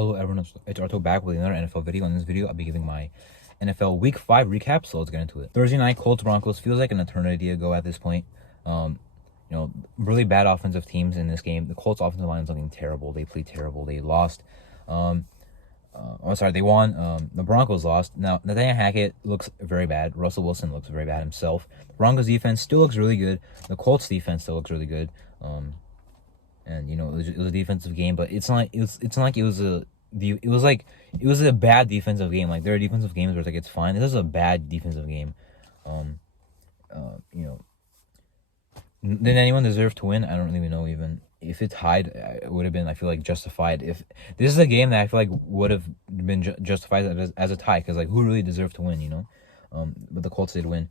Hello everyone, it's Arto back with another NFL video. In this video, I'll be giving my NFL Week 5 recap, so let's get into it. Thursday night, Colts Broncos feels like an eternity ago at this point. Really bad offensive teams in this game. The Colts offensive line is looking terrible. They played terrible. They lost. They won. The Broncos lost. Now, Nathaniel Hackett looks very bad. Russell Wilson looks very bad himself. The Broncos defense still looks really good. The Colts defense still looks really good. And it was a defensive game, but it's not like it was a bad defensive game. Like, there are defensive games where it's like it's fine. This is a bad defensive game. Did anyone deserve to win? I don't really know. Even if it tied, it would have been, I feel like, justified. If this is a game that I feel like would have been justified as a tie, because like, who really deserved to win? But the Colts did win.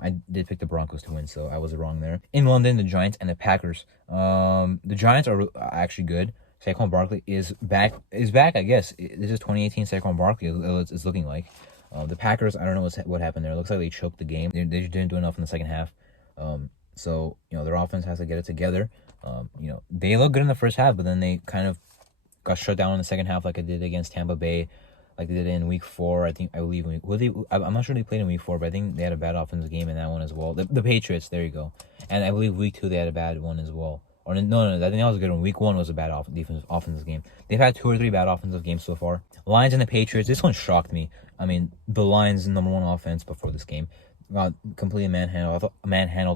I did pick the Broncos to win, so I was wrong there. In London, the Giants and the Packers. The Giants are actually good. Saquon Barkley is back, I guess. This is 2018 Saquon Barkley is looking like. The Packers, I don't know what happened there. It looks like they choked the game. They didn't do enough in the second half. So their offense has to get it together. They look good in the first half, but then they kind of got shut down in the second half, like it did against Tampa Bay, like they did in Week 4. I'm not sure they played in Week 4, but I think they had a bad offensive game in that one as well. The Patriots, there you go. And I believe Week 2 they had a bad one as well. Or no, I think that was a good one. Week 1 was a bad offensive game. They've had 2 or 3 bad offensive games so far. Lions and the Patriots, this one shocked me. I mean, the Lions' #1 offense before this game got completely manhandled.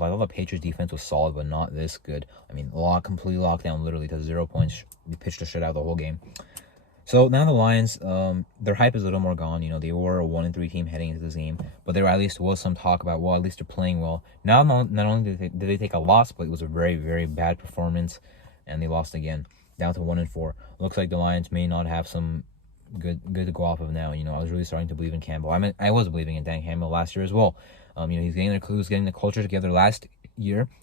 I thought the Patriots defense was solid, but not this good. I mean, completely locked down literally to 0 points. They pitched a shutout the whole game. So now the Lions, their hype is a little more gone. They were a 1-3 team heading into this game, but there at least was some talk about, well, at least they're playing well. Now, not only did they take a loss, but it was a very, very bad performance, and they lost again, down to 1-4. Looks like the Lions may not have some good to go off of now. I was really starting to believe in Campbell. I was believing in Dan Campbell last year as well. He was getting the culture together last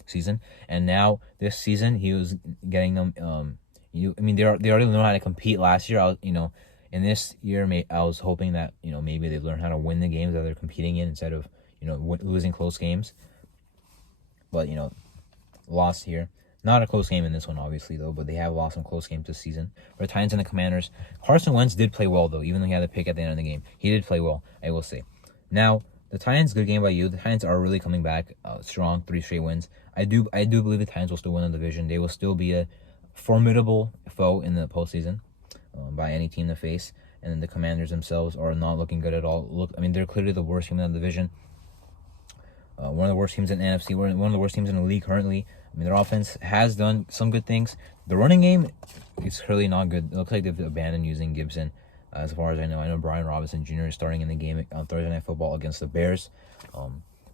season, and now this season he was getting them. They already learned how to compete last year. In this year, I was hoping that maybe they learn how to win the games that they're competing in instead of losing close games. But lost here. Not a close game in this one, obviously, though, but they have lost some close games this season. For the Titans and the Commanders, Carson Wentz did play well, though, even though he had a pick at the end of the game. He did play well, I will say. Now, the Titans, good game by you. The Titans are really coming back strong, 3 straight wins. I do believe the Titans will still win the division. They will still be a formidable foe in the postseason by any team to face. And then the Commanders themselves are not looking good at all. They're clearly the worst team in the division. One of the worst teams in the NFC. One of the worst teams in the league currently. Their offense has done some good things. The running game is clearly not good. It looks like they've abandoned using Gibson, as far as I know. I know Brian Robinson Jr. is starting in the game on Thursday Night Football against the Bears.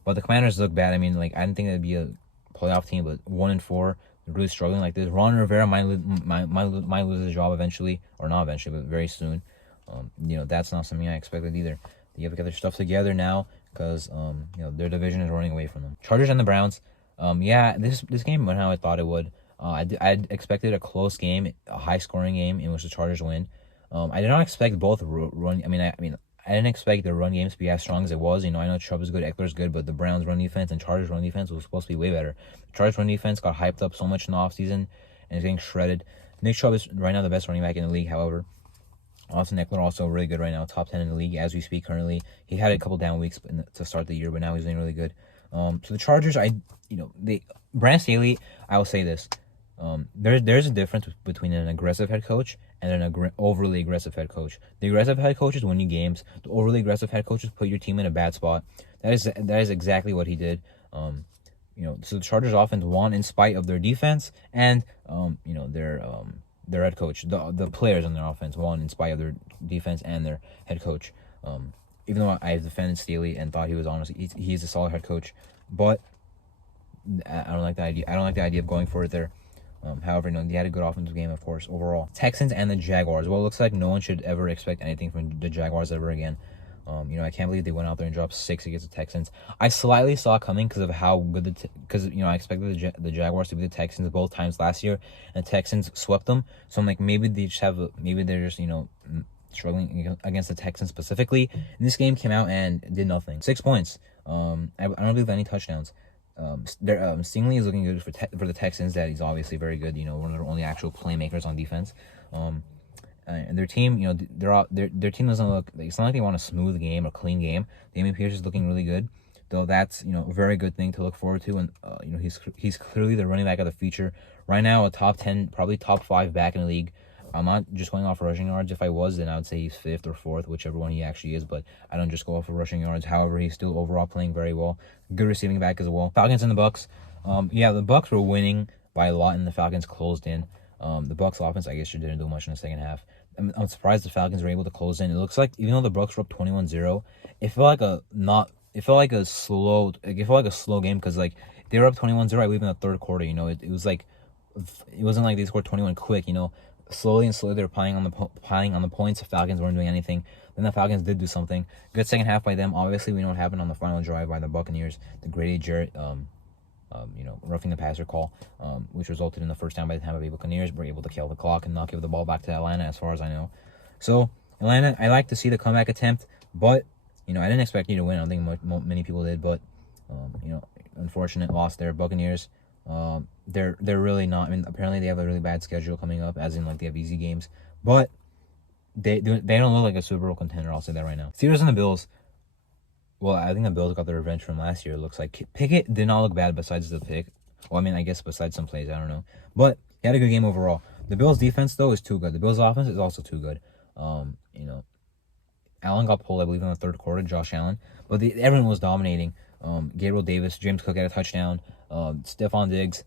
But the Commanders look bad. I didn't think that'd be a playoff team, but 1-4, they're really struggling like this. Ron Rivera might lose his job eventually, or not eventually, but very soon. That's not something I expected either. They have to get their stuff together now because their division is running away from them. Chargers and the Browns. This game went how I thought it would. I expected a close game, a high-scoring game in which the Chargers win. I did not expect both run. I didn't expect the run games to be as strong as it was. I know Chubb is good, Eckler's good, but the Browns' run defense and Chargers' run defense was supposed to be way better. The Chargers' run defense got hyped up so much in the offseason and is getting shredded. Nick Chubb is right now the best running back in the league, however. Austin Eckler also really good right now, top 10 in the league as we speak currently. He had a couple down weeks to start the year, but now he's doing really good. So the Chargers, Brandon Staley, I will say this. There's a difference between an aggressive head coach and an overly aggressive head coach. The aggressive head coaches win you games. The overly aggressive head coaches put your team in a bad spot. That is exactly what he did. So the Chargers offense won in spite of their defense and their head coach. The players on their offense won in spite of their defense and their head coach. Even though I defended Staley and thought he was honestly he's a solid head coach, but I don't like the idea. I don't like the idea of going for it there. However, they had a good offensive game, of course, overall. Texans and the Jaguars. Well, it looks like no one should ever expect anything from the Jaguars ever again. I can't believe they went out there and dropped 6 against the Texans. I slightly saw it coming because of how good I expected the Jaguars to be the Texans both times last year, and the Texans swept them. So I'm like, maybe they're just struggling against the Texans specifically. And this game came out and did nothing. 6 points. I don't believe any touchdowns. Stingley is looking good for the Texans. That he's obviously very good. One of their only actual playmakers on defense. And their team, their team doesn't look like, it's not like they want a smooth game or clean game. Damian Pierce is looking really good, though that's a very good thing to look forward to. And he's clearly the running back of the future right now, a top 10, probably top 5 back in the league. I'm not just going off rushing yards. If I was, then I would say he's 5th or 4th, whichever one he actually is. But I don't just go off of rushing yards. However, he's still overall playing very well. Good receiving back as well. Falcons and the Bucks. The Bucks were winning by a lot, and the Falcons closed in. The Bucks offense, I guess, didn't do much in the second half. I'm surprised the Falcons were able to close in. It looks like even though the Bucks were up 21-0, it felt like a slow game because like they were up 21-0, I believe, in the third quarter. It was like, it wasn't like they scored 21 quick. Slowly and slowly they were piling on the points. The Falcons weren't doing anything. Then the Falcons did do something. Good second half by them. Obviously, we know what happened on the final drive by the Buccaneers. The Grady Jarrett, roughing the passer call, which resulted in the first down by the Tampa Bay Buccaneers. Were able to kill the clock and not give the ball back to Atlanta, as far as I know. So Atlanta, I like to see the comeback attempt, but I didn't expect you to win. I don't think many people did, but unfortunate loss there. Buccaneers. They're really not. I mean, apparently they have a really bad schedule coming up, as in like they have easy games, but they don't look like a Super Bowl contender. I'll say that right now. Steelers and the Bills. Well, I think the Bills got their revenge from last year. It looks like Pickett did not look bad besides the pick. Well, I mean, I guess besides some plays, I don't know, but he had a good game overall. The Bills defense though is too good. The Bills offense is also too good. Allen got pulled, I believe, in the third quarter. Josh Allen, but everyone was dominating. Gabriel Davis, James Cook had a touchdown. Stephon Diggs,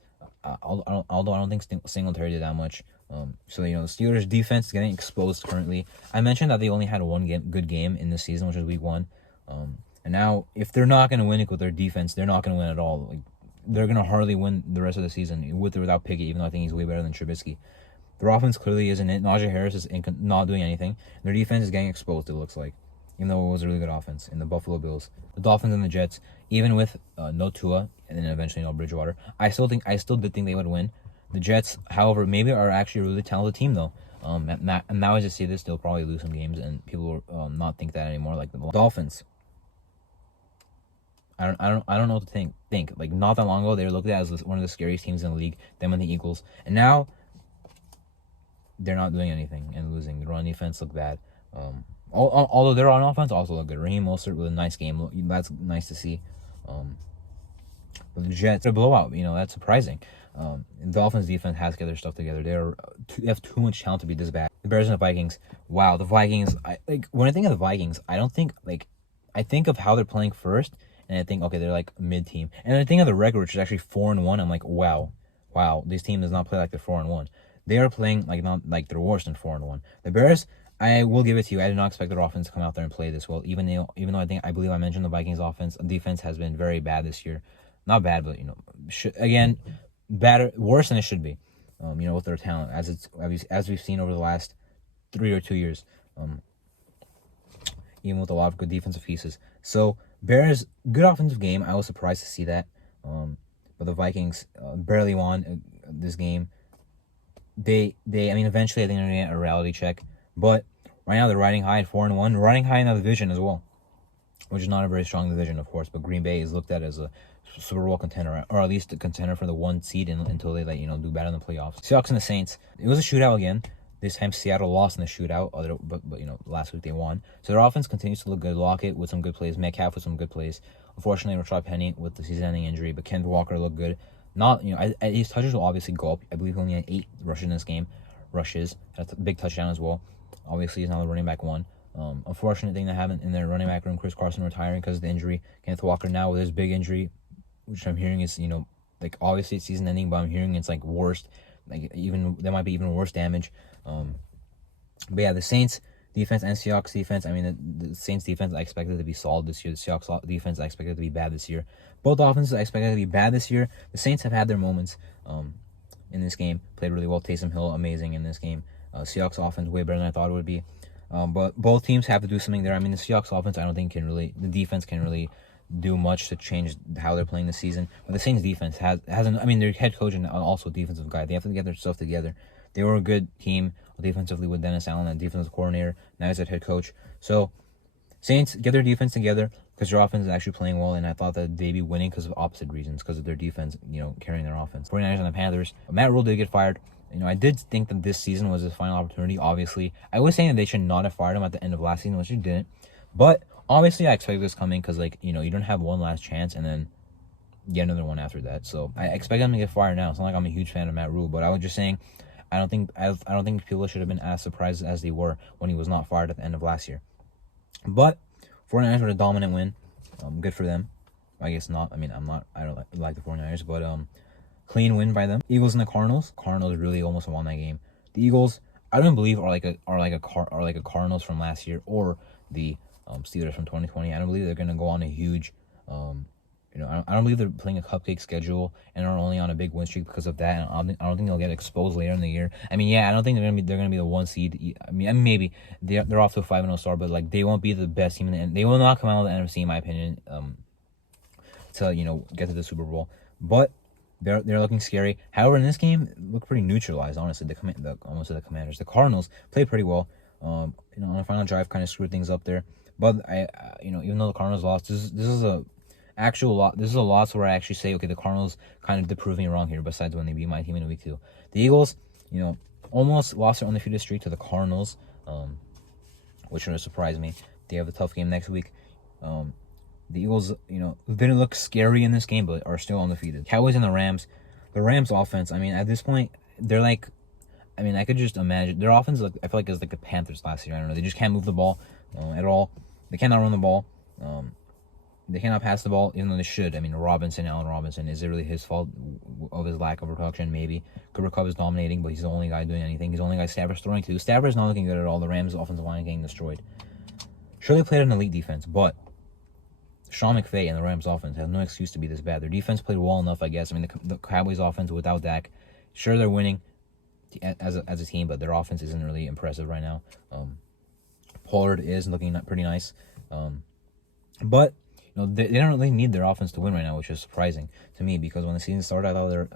although I don't think Singletary did that much. The Steelers defense is getting exposed currently. I mentioned that they only had one good game in the season, which was week 1. And now if they're not going to win it with their defense, they're not going to win at all. Like, they're going to hardly win the rest of the season with or without Pickett, even though I think he's way better than Trubisky. Their offense clearly isn't it. Najee Harris is not doing anything. Their defense is getting exposed, it looks like, even though it was a really good offense in the Buffalo Bills. The Dolphins and the Jets, even with no Tua and then eventually no Bridgewater, I still did think they would win. The Jets, however, maybe are actually a really talented team though. And now as I see this, they'll probably lose some games, and people will not think that anymore. Like the Dolphins, I don't know what to think. Like, not that long ago, they were looked at as one of the scariest teams in the league. Them and the Eagles, and now they're not doing anything and losing. The run defense looked bad. Although their on offense also looked good. Raheem Mostert with a nice game. That's nice to see. But the Jets, a blowout. That's surprising. The Dolphins defense has to get their stuff together. They have too much talent to be this bad. The Bears and the Vikings. Wow, the Vikings. When I think of the Vikings, I think of how they're playing first, and I think, okay, they're like mid-team. And I think of the record, which is actually 4-1. I'm like, wow, this team does not play like they're 4-1. They are playing like not like they're worse than 4-1. The Bears, I will give it to you. I did not expect their offense to come out there and play this well. Even though I believe I mentioned the Vikings defense has been very bad this year. Not bad, but worse than it should be. With their talent, as we've seen over the last 3 or 2 years. Even with a lot of good defensive pieces. So Bears, good offensive game. I was surprised to see that. But the Vikings barely won this game. Eventually I think they're gonna get a reality check. But right now they're riding high at 4-1, riding high in the division as well, which is not a very strong division, of course. But Green Bay is looked at as a Super Bowl contender, or at least a contender for the 1 seed until they do better in the playoffs. Seahawks and the Saints. It was a shootout again. This time Seattle lost in the shootout, but last week they won. So their offense continues to look good. Lockett with some good plays, Metcalf with some good plays. Unfortunately, Rashad Penny with the season-ending injury, but Kenneth Walker looked good. Not his touches will obviously go up. I believe he only had 8 rushes in this game. That's a big touchdown as well. Obviously, he's now the running back 1. Unfortunate thing that happened in their running back room, Chris Carson retiring because of the injury. Kenneth Walker now with his big injury, which I'm hearing is obviously it's season ending, but I'm hearing it's like worst. There might be even worse damage. But yeah, the Saints defense and Seahawks defense. The Saints defense I expected to be solid this year. The Seahawks defense I expected to be bad this year. Both offenses I expected to be bad this year. The Saints have had their moments in this game. Played really well. Taysom Hill amazing in this game. Seahawks offense way better than I thought it would be. But both teams have to do something there. The Seahawks offense I don't think the defense can really do much to change how they're playing this season. But the Saints defense hasn't. Their head coach and also defensive guy. They have to get their stuff together. They were a good team defensively with Dennis Allen, and defensive coordinator. Now he's a head coach. So Saints get their defense together because their offense is actually playing well, and I thought that they'd be winning because of opposite reasons, because of their defense, carrying their offense. 49ers and the Panthers. Matt Rule did get fired, I did think that this season was his final opportunity. Obviously, I was saying that they should not have fired him at the end of last season, which they didn't. But obviously, I expected this coming because, you don't have one last chance and then get another one after that. So I expect him to get fired now. It's not like I'm a huge fan of Matt Rule, but I was just saying, I don't think people should have been as surprised as they were when he was not fired at the end of last year. But 49ers with a dominant win. Good for them. I guess not. I mean, I don't like the 49ers, but clean win by them. Eagles and the Cardinals. Cardinals really almost won that game. The Eagles, I don't believe are like a Cardinals from last year or the Steelers from 2020. I don't believe they're gonna go on a huge I don't believe they're playing a cupcake schedule and are only on a big win streak because of that. And I don't think they'll get exposed later in the year. I mean, yeah, I don't think they're gonna be the 1 seed. I mean maybe they're off to a 5-0 start, but like they won't be the best team in the end. They will not come out of the NFC, in my opinion, to get to the Super Bowl. But they're looking scary. However, in this game, it looked pretty neutralized. Honestly, the Commanders, the Cardinals played pretty well. On the final drive, kind of screwed things up there. But even though the Cardinals lost, this is a actual lot. This is a loss where I actually say, okay, the Cardinals kind of did prove me wrong here. Besides when they beat my team in week 2, the Eagles, almost lost their undefeated streak to the Cardinals, which would have surprised me. They have a tough game next week. The Eagles, didn't look scary in this game, but are still undefeated. Cowboys and the Rams. The Rams offense, I mean, at this point, they're like, I mean, I could just imagine their offense. I feel like it's like the Panthers last year. I don't know. They just can't move the ball at all. They cannot run the ball. They cannot pass the ball, even though they should. I mean, Allen Robinson, is it really his fault of his lack of production? Maybe. Cooper Kupp is dominating, but he's the only guy doing anything. He's the only guy Stafford's throwing to. Stafford's not looking good at all. The Rams' offensive line getting destroyed. Sure, they played an elite defense, but Sean McVay and the Rams' offense has no excuse to be this bad. Their defense played well enough, I guess. I mean, the Cowboys' offense without Dak, sure, they're winning as a team, but their offense isn't really impressive right now. Pollard is looking pretty nice, but they don't really need their offense to win right now, which is surprising to me because when the season started, I thought their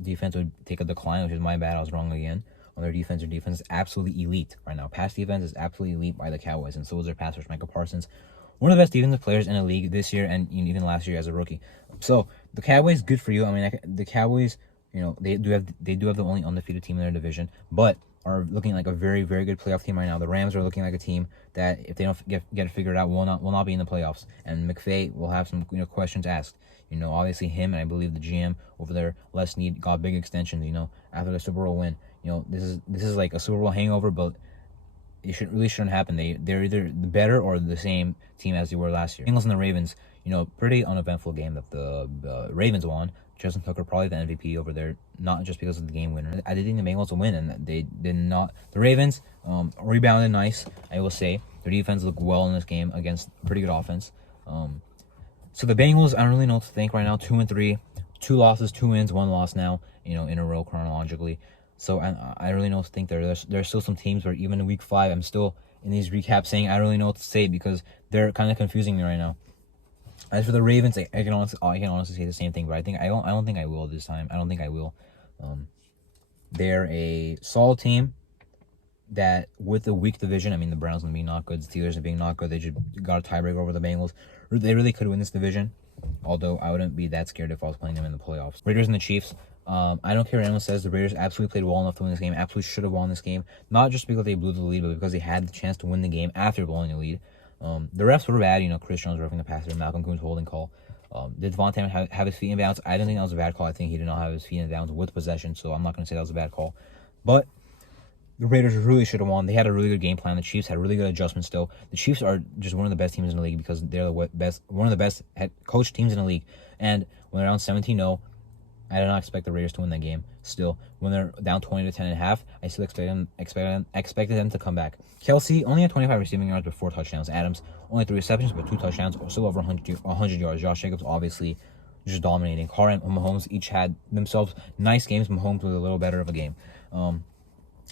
defense would take a decline, which is my bad. I was wrong again on their defense. Their defense is absolutely elite right now. Pass defense is absolutely elite by the Cowboys, and so is their pass rush. Micah Parsons, one of the best defensive players in the league this year and even last year as a rookie. So the Cowboys, good for you. I mean, the Cowboys, they do have the only undefeated team in their division, but are looking like a very, very good playoff team right now. The Rams are looking like a team that, if they don't get it figured out, will not be in the playoffs. And McVay will have some questions asked. Obviously him and I believe the GM over there, Les Need, got big extensions. After the Super Bowl win, this is like a Super Bowl hangover, but it shouldn't happen. They're either better or the same team as they were last year. Bengals and the Ravens, pretty uneventful game that the Ravens won. Justin Tucker probably the MVP over there, not just because of the game winner. I did think the Bengals would win, and they did not. The Ravens rebounded nice, I will say. Their defense looked well in this game against pretty good offense. So the Bengals, I don't really know what to think right now. 2-3, 2 losses, 2 wins, 1 loss now, in a row chronologically. So I really know what to think there. There's still some teams where even in week 5, I'm still in these recaps saying I don't really know what to say because they're kind of confusing me right now. As for the Ravens, I can honestly say the same thing, but I don't think I will this time. I don't think I will. They're a solid team that, with a weak division, I mean, the Browns are being not good, the Steelers are being not good. They just got a tiebreaker over the Bengals. They really could win this division, although I wouldn't be that scared if I was playing them in the playoffs. Raiders and the Chiefs. I don't care what anyone says. The Raiders absolutely played well enough to win this game. Absolutely should have won this game. Not just because they blew the lead, but because they had the chance to win the game after blowing the lead. The refs were bad. Chris Jones roughing the passer, Malcolm Coon's holding call. Did Devontae have his feet in bounds? I don't think that was a bad call. I think he did not have his feet in bounds with possession, so I'm not going to say that was a bad call. But the Raiders really should have won. They had a really good game plan. The Chiefs had really good adjustments still. The Chiefs are just one of the best teams in the league because they're one of the best head coach teams in the league. And when they're down 17-0, I did not expect the Raiders to win that game. Still, when they're down 20-10.5, I still expected them to come back. Kelsey only had 25 receiving yards but 4 touchdowns. Adams only 3 receptions but 2 touchdowns, still over 100 yards. Josh Jacobs obviously just dominating. Carr and Mahomes each had themselves nice games. Mahomes was a little better of a game.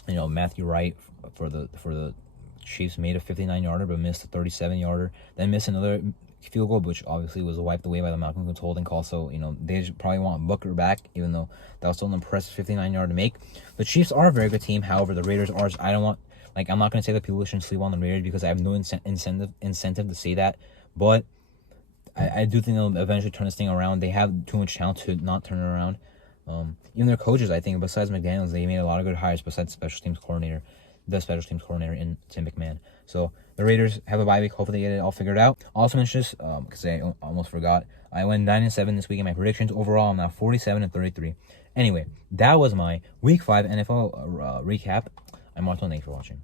Matthew Wright for the Chiefs made a 59-yarder but missed a 37-yarder. Then missed another field goal, which obviously was wiped away by the Malcolm Coon's holding call. So, they probably want Booker back, even though that was still an impressive 59-yard to make. The Chiefs are a very good team. However, the Raiders are. I'm not going to say that people shouldn't sleep on the Raiders because I have no incentive to say that. But I do think they'll eventually turn this thing around. They have too much talent to not turn it around. Even their coaches, I think, besides McDaniels, they made a lot of good hires besides the special teams coordinator in Tim McMahon. So the Raiders have a bye week. Hopefully they get it all figured out. Also mention this, because I almost forgot. I went 9-7 this week in my predictions. Overall, I'm now 47-33. Anyway, that was my Week 5 NFL recap. I'm Martin. Thanks for watching.